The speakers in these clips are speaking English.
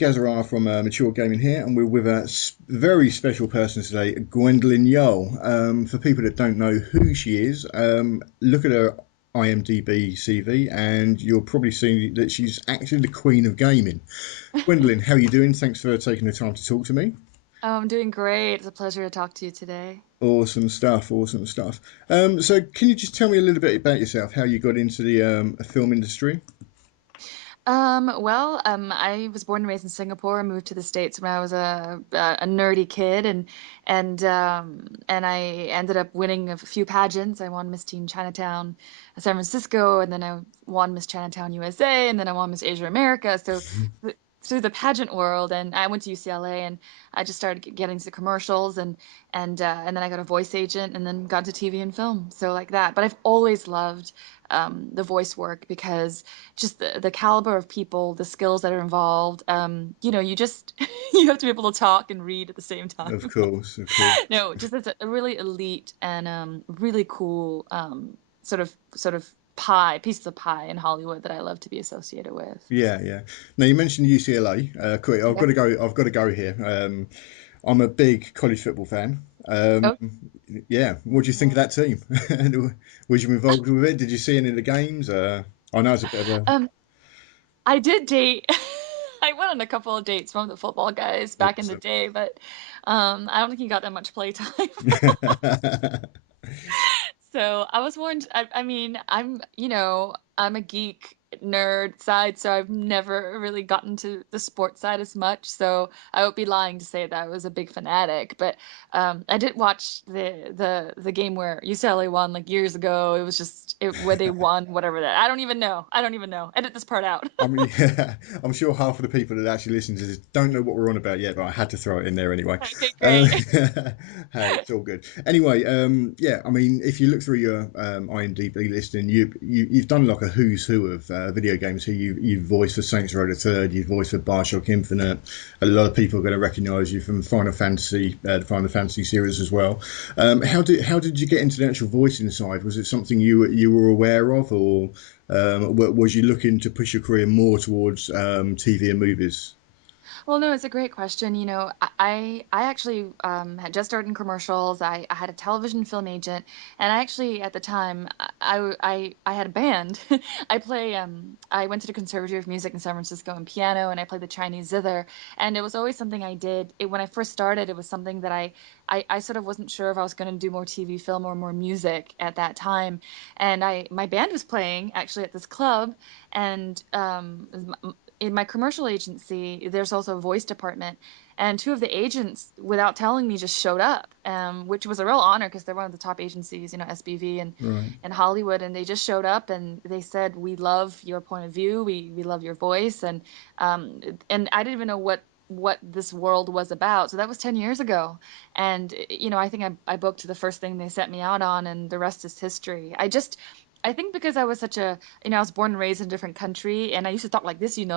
Gazara from Mature Gaming here, and we're with a very special person today, Gwendoline Yeo. For people that don't know who she is, look at her IMDb CV, and you'll probably see that she's actually the queen of gaming. Gwendoline, how are you doing? Thanks for taking the time to talk to me. Oh, I'm doing great. It's a pleasure to talk to you today. Awesome stuff, awesome stuff. So, can you just tell me a little bit about yourself, how you got into the film industry? I was born and raised in Singapore. I moved to the States when I was a nerdy kid, and I ended up winning a few pageants. I won Miss Teen Chinatown, San Francisco, and then I won Miss Chinatown USA, and then I won Miss Asia America. So th through the pageant world, and I went to UCLA, and I just started getting to commercials, and then I got a voice agent, and then got into TV and film. So like that. But I've always loved the voice work because just the caliber of people, the skills that are involved. You just you have to be able to talk and read at the same time. Of course, of course. No, just it's a really elite and really cool sort of pieces of pie in Hollywood that I love to be associated with. Yeah, yeah. Now you mentioned UCLA. Quick, I've got Yeah. to go. I've got to go here. I'm a big college football fan. Um, Oh, yeah. What do you think of that team? Was you involved with it? Did you see any of the games? I know it's a bit of um, I did date. I went on a couple of dates from the football guys a. back in the day, but I don't think he got that much playtime. So I was warned. I mean, I'm a geek nerd side, so I've never really gotten to the sports side as much. So I would be lying to say that I was a big fanatic. But I did watch the game where UCLA won like years ago. It was just where they won, whatever that. I don't even know. I don't even know. Edit this part out. I mean, yeah, I'm sure half of the people that actually listen to this don't know what we're on about yet, but I had to throw it in there anyway. Okay, Uh, great. hey, it's all good. Anyway, yeah, I mean, if you look through your IMDb list, and you've done like a who's who of video games. Here, you've voiced for Saints Row the Third, you've voiced for Bioshock Infinite. A lot of people are going to recognise you from Final Fantasy, the Final Fantasy series as well. How did you get into the actual voicing side? Was it something you were aware of, or was you looking to push your career more towards TV and movies? Well, no, it's a great question. I actually had just started in commercials. I had a television film agent, and I actually at the time I had a band. I went to the Conservatory of Music in San Francisco in piano, and I played the Chinese zither. And it was always something I did. When I first started, it was something that I sort of wasn't sure if I was going to do more TV, film, or more music at that time. And I my band was playing actually at this club, and in my commercial agency, there's also a voice department, and two of the agents, without telling me, just showed up, which was a real honor because they're one of the top agencies, SBV Right. and Hollywood, and they just showed up and they said, "We love your point of view, we love your voice," um, and I didn't even know what this world was about. So that was 10 years ago, and I think I booked the first thing they sent me out on, and the rest is history. I think because I was such a, I was born and raised in a different country, and I used to talk like this, and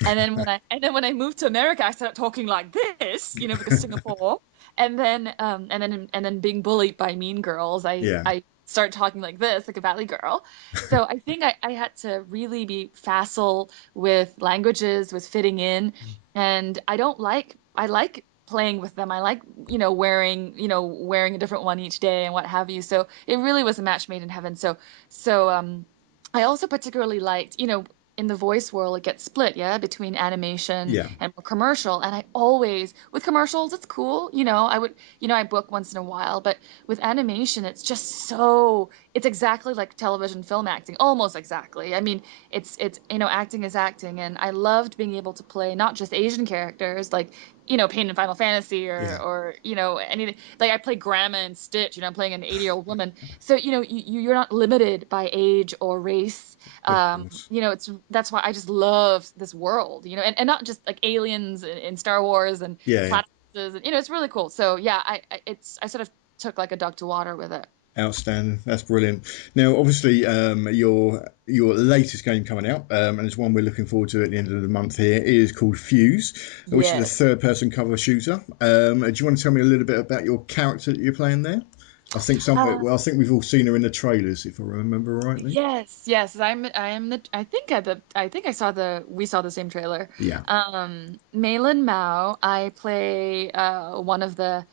then when I moved to America, I started talking like this, because Singapore, and then being bullied by mean girls, I Yeah. I started talking like this, like a valley girl. So I think I had to really be facile with languages, with fitting in, and I like playing with them. I like, wearing a different one each day and what have you. So it really was a match made in heaven. So I also particularly liked, in the voice world, it gets split, yeah, between animation Yeah. and commercial. And I always, with commercials, it's cool, I book once in a while, but with animation, it's exactly like television film acting, almost exactly. I mean, acting is acting, and I loved being able to play not just Asian characters, like, Pain in Final Fantasy, or Yeah. anything. Like I play Grandma and Stitch, I'm playing an 80-year-old woman. So, you're not limited by age or race. Of course. It's that's why I just love this world, and not just like aliens in Star Wars and Yeah. Yeah. platypuses, and it's really cool. So yeah, I sort of took like a duck to water with it. Outstanding. That's brilliant. Now, obviously, your latest game coming out, and it's one we're looking forward to at the end of the month here, is called Fuse, which is a Yes. third-person cover shooter. Do you want to tell me a little bit about your character that you're playing there? I think some. Uh, Well, I think we've all seen her in the trailers, if I remember rightly. yes, yes, I am the I think I saw the we saw the same trailer. Yeah. Maylin Mao, I play one of the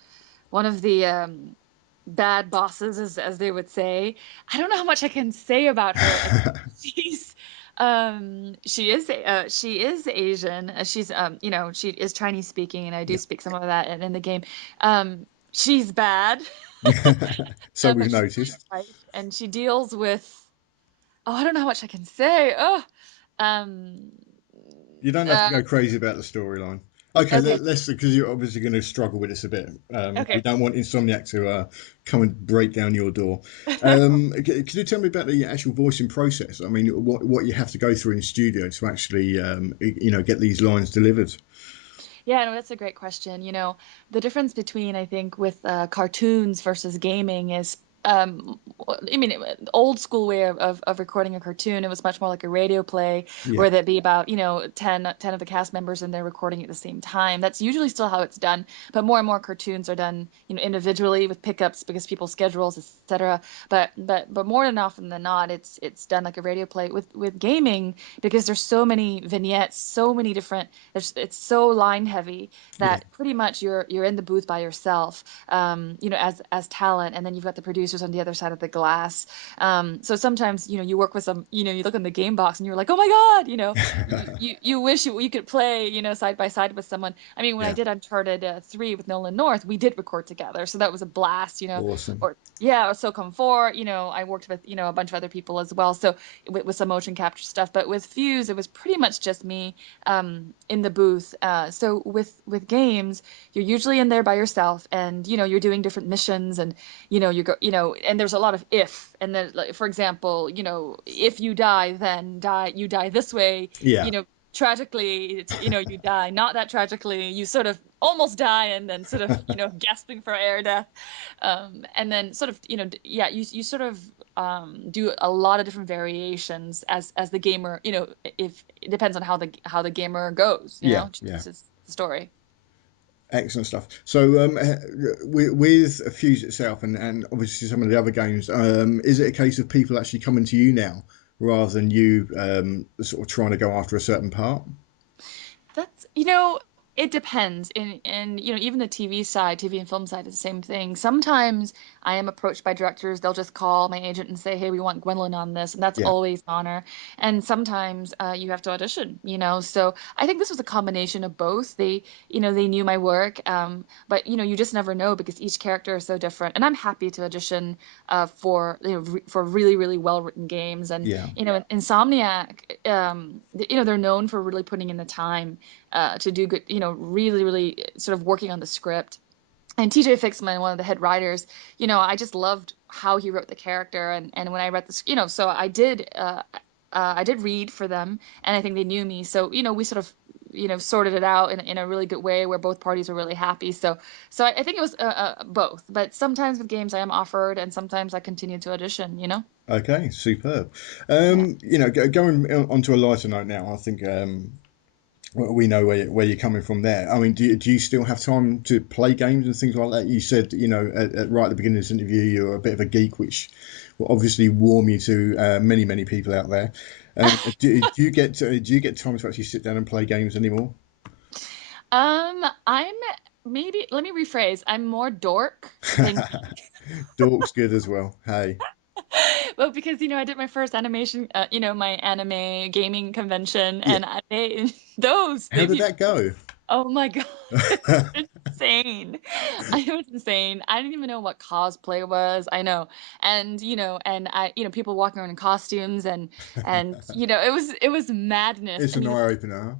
bad bosses, as they would say. I don't know how much I can say about her. I think she's she is Asian. She's you know, she is Chinese speaking, and I do Yeah. speak some of that in the game. She's bad, So we've but she's very noticed. bright, and she deals with, oh, I don't know how much I can say. Oh, um, You don't have to uh, go crazy about the storyline. Okay, okay, let's because you're obviously going to struggle with this a bit. We okay. don't want Insomniac to come and break down your door. Can you tell me about the actual voicing process? I mean, what you have to go through in studio to actually, get these lines delivered? Yeah, no, that's a great question. You know, the difference between, I think, with cartoons versus gaming is, I mean, the old school way of recording a cartoon, it was much more like a radio play Yeah, where there'd be about, you know, ten of the cast members and they're recording at the same time. That's usually still how it's done, but more and more cartoons are done, you know, individually with pickups because people's schedules, etc. But more than often than not, it's done like a radio play with gaming because there's so many vignettes, so many different it's so line heavy yeah, that pretty much you're in the booth by yourself, you know, as talent, and then you've got the producers on the other side of the glass. So sometimes, you know, you work with some, you know, you look in the game box and you're like, oh my God, you know, you wish you could play, you know, side by side with someone. I mean, when I yeah. did Uncharted 3 with Nolan North, we did record together, so that was a blast, you know. Awesome. Or yeah, or SOCOM 4, you know, I worked with, you know, a bunch of other people as well, so with some motion capture stuff. But with Fuse, it was pretty much just me in the booth. So with games, you're usually in there by yourself, and you know you're doing different missions, and you know you go, you know, and there's a lot of if, and then like for example, you know, if you die, then you die this way, Yeah. you know. Tragically, you know, you die. Not that tragically, you sort of almost die, and then sort of, you know, gasping for air death, and then sort of, you know, yeah, you sort of do a lot of different variations as the gamer, you know, if it depends on how the gamer goes, you Yeah, know, yeah. chooses the story. Excellent stuff. So, with Fuse itself and obviously some of the other games, is it a case of people actually coming to you now rather than you sort of trying to go after a certain part? That's, you know, it depends. In you know, even the TV side, TV and film side is the same thing. Sometimes I am approached by directors, they'll just call my agent and say, "Hey, we want Gwendolyn on this," and that's Yeah, always an honor. And sometimes you have to audition, you know. So I think this was a combination of both. They, you know, they knew my work, but you know, you just never know because each character is so different. And I'm happy to audition for, you know, for really, really well-written games. And yeah. you know, Insomniac, you know, they're known for really putting in the time to do good, you know, really, really sort of working on the script. And TJ Fixman, one of the head writers, you know, I just loved how he wrote the character, and when I read this, you know, so I did read for them, and I think they knew me, so you know, we sort of, you know, sorted it out in a really good way where both parties were really happy. So I think it was both, but sometimes with games I am offered, and sometimes I continue to audition, you know. Okay, superb. Yeah. Going on to a lighter note now, I think we know where you're coming from there. I mean, do you still have time to play games and things like that? You said, right at the beginning of this interview, you're a bit of a geek, which will obviously warm you to many many people out there. Do you get time to actually sit down and play games anymore? I'm maybe let me rephrase. I'm more dork than Dork's good as well. Hey, well, because you know, I did my first animation, you know, my anime gaming convention, yeah. and they those How they did people. that go? Oh my God, it's insane! I was insane. I didn't even know what cosplay was. I know, and you know, and I, you know, people walking around in costumes, and you know, it was madness. It's I an mean, eye opener.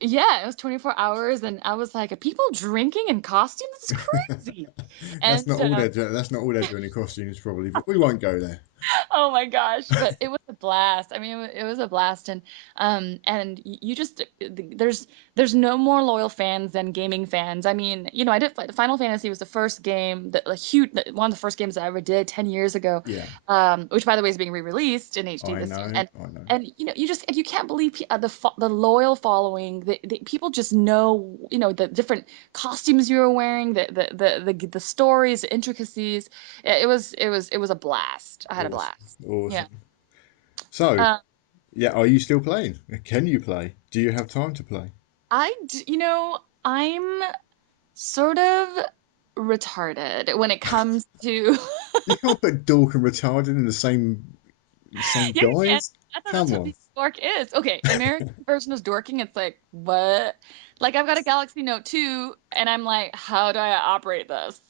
yeah, it was 24 hours, and I was like, are people drinking in costumes? It's crazy. That's And not all they're doing. That's not all they're doing in costumes, probably. But we won't go there. Oh my gosh, but it was a blast. I mean, it was a blast, and you just there's no more loyal fans than gaming fans. I mean, I did Final Fantasy was the first game that one of the first games that I ever did 10 years ago, Yeah, which by the way is being re-released in HD I this year. know, And I know. you can't believe the loyal following. The people just know, the different costumes you were wearing, the stories, the intricacies. It was a blast. I had a Awesome, blast. Yeah. awesome. So, Um, yeah, are you still playing? Can you play? Do you have time to play? I'm sort of retarded when it comes to. You can't put dork and retarded in the same Yeah, you can. guys. I thought that's Come what on. being dork is. Okay, American version is dorking. It's like, what? Like I've got a Galaxy Note 2 and I'm like, how do I operate this?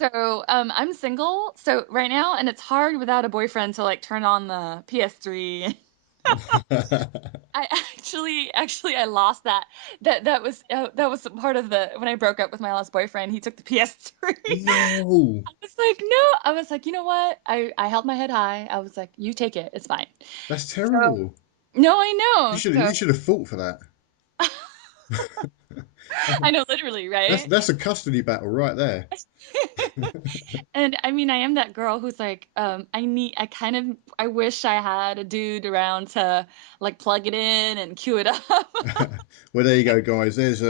So, I'm single, so right now, and it's hard without a boyfriend to like turn on the PS3. I actually I lost that. That was part of the when I broke up with my last boyfriend, he took the PS3. No, I was like, no. I was like, you know what? I held my head high. I was like, you take it. It's fine. that's So, terrible. no, I You know. should have So you should have fought for that. I know literally, That's right? that's a custody battle right there. And I mean, I am that girl who's like, I wish I had a dude around to like plug it in and cue it up. Well, there you go, guys. There's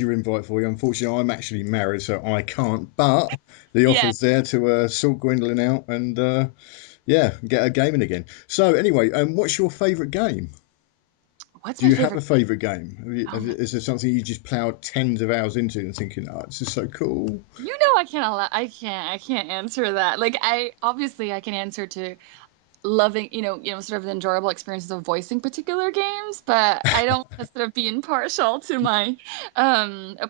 your invite for you. Unfortunately, I'm actually married, so I can't. But the Yeah. offer's there to sort Gwendolyn out and yeah, get her gaming again. So anyway, what's your favourite game? What's Do my you have favorite a game? favourite game? Oh my, Is there something you just ploughed tens of hours into and thinking, oh, this is so cool? I can't answer that. Like I can answer to loving, sort of the enjoyable experiences of voicing particular games, but I don't want to sort of be impartial to my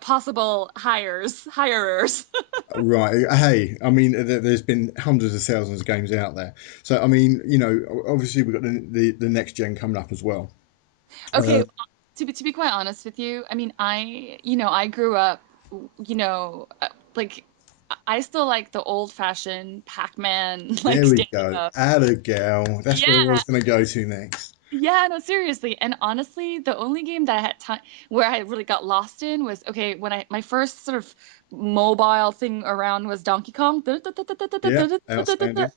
possible hirers. Right. Hey, I mean, there's been hundreds of thousands of games out there. So, I mean, obviously we've got the next gen coming up as well. Okay, Uh, to be quite honest with you, I mean, I grew up, like I still like the old-fashioned Pac-Man like there we standing go. up. Atta gal. That's where I Yeah. was going to go to next. Yeah, no, seriously. And honestly, the only game that I had time where I really got lost in was okay, when my first sort of mobile thing around was Donkey Kong. Yeah, outstanding.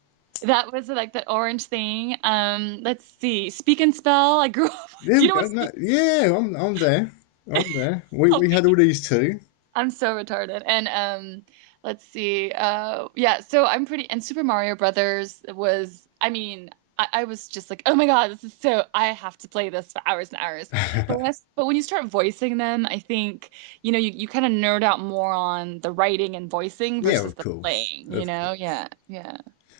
That was like the orange thing. Let's see. Speak and Spell. I grew up. There Do you we know go. what No, Speak? yeah, I'm there. I'm there. We Oh we my had all these too. I'm so retarded. And let's see. Yeah, so I'm pretty and Super Mario Brothers was I mean, I was just like, "Oh my God, this is so I have to play this for hours and hours." But when you start voicing them, I think, you kind of nerd out more on the writing and voicing Yeah, versus of the course, playing, of course. Yeah, yeah.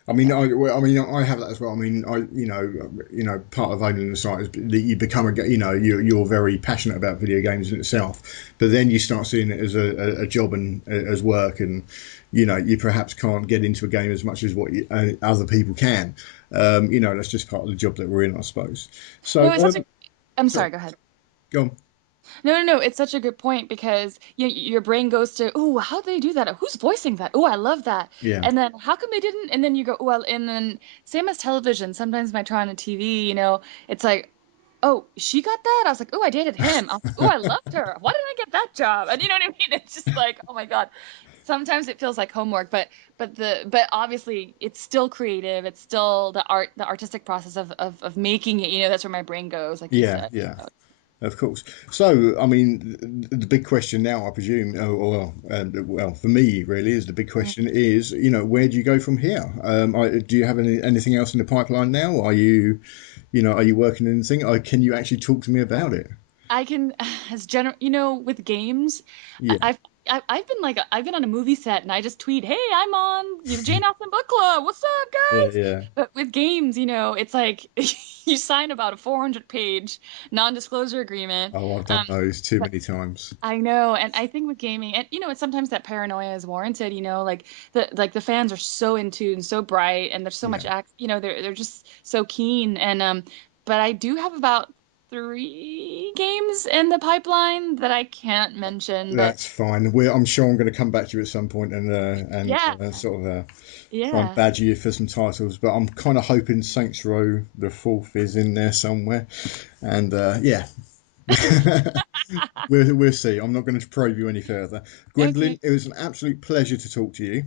I mean, Yeah. I have that as well. I mean, part of owning the site is that you become you're very passionate about video games in itself, but then you start seeing it as a job and as work, and you perhaps can't get into a game as much as what other people can. That's just part of the job that we're in, I suppose. No, So, it's such a I'm so sorry, go ahead. go on. No, no, no. It's such a good point because your brain goes to, oh, how did they do that? Who's voicing that? Oh, I love that. Yeah. And then how come they didn't? And then you go, well, and then same as television. Sometimes when I turn on the TV, it's like, oh, she got that? I was like, oh, I dated him. I was like, oh, I loved her. Why didn't I get that job? And you know what I mean? It's just like, oh my God. Sometimes it feels like homework, but obviously it's still creative. It's still the artistic process of making it. That's where my brain goes, like you Yeah, said. yeah. Of course. So, I mean, the big question now, I presume, well, for me, really, is the big question is, where do you go from here? Do you have anything else in the pipeline now? Are you working on anything? Can you actually talk to me about it? I can, as general, with games, I- Yeah, I've I've been on a movie set and I just tweet, "Hey, I'm on Jane Austen book club. What's up, yeah, guys?" yeah. But with games, it's like you sign about a 400-page non-disclosure agreement. Oh, I've done those too But many times. I know, and I think with gaming, and it's sometimes that paranoia is warranted. Like the fans are so in tune, so bright, and there's so Yeah. much they're just so keen, and but I do have about. 3 games in the pipeline that I can't mention, but That's fine. I'm sure I'm going to come back to you at some point and yeah, sort of try and yeah. badger you for some titles. But I'm kind of hoping Saints Row the fourth is in there somewhere. And yeah, we'll see. I'm not going to probe you any further. Okay. Gwendolyn, it was an absolute pleasure to talk to you.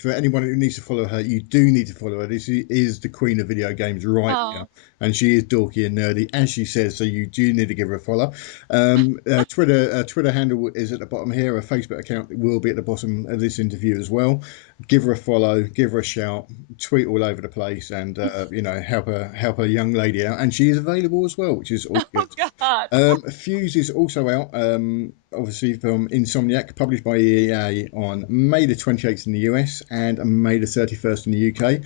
For anyone who needs to follow her, you do need to follow her. This is the queen of video games right here. Oh, And she is dorky and nerdy, as she says, so you do need to give her a follow. Twitter handle is at the bottom here. Her Facebook account will be at the bottom of this interview as well. Give her a follow, give her a shout, tweet all over the place, and help a young lady out. And she is available as well, which is all oh good. God. Fuse is also out, obviously from Insomniac, published by EA on May the 28th in the US and May the 31st in the UK.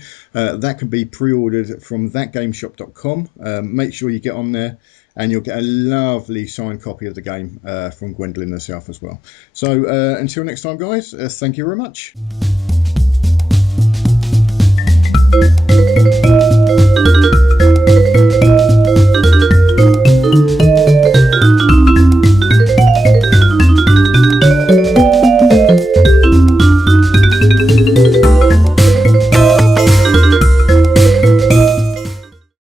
That can be pre-ordered from thatgameshop.com. Make sure you get on there and you'll get a lovely signed copy of the game from Gwendolyn herself as well. So until next time, guys, thank you very much.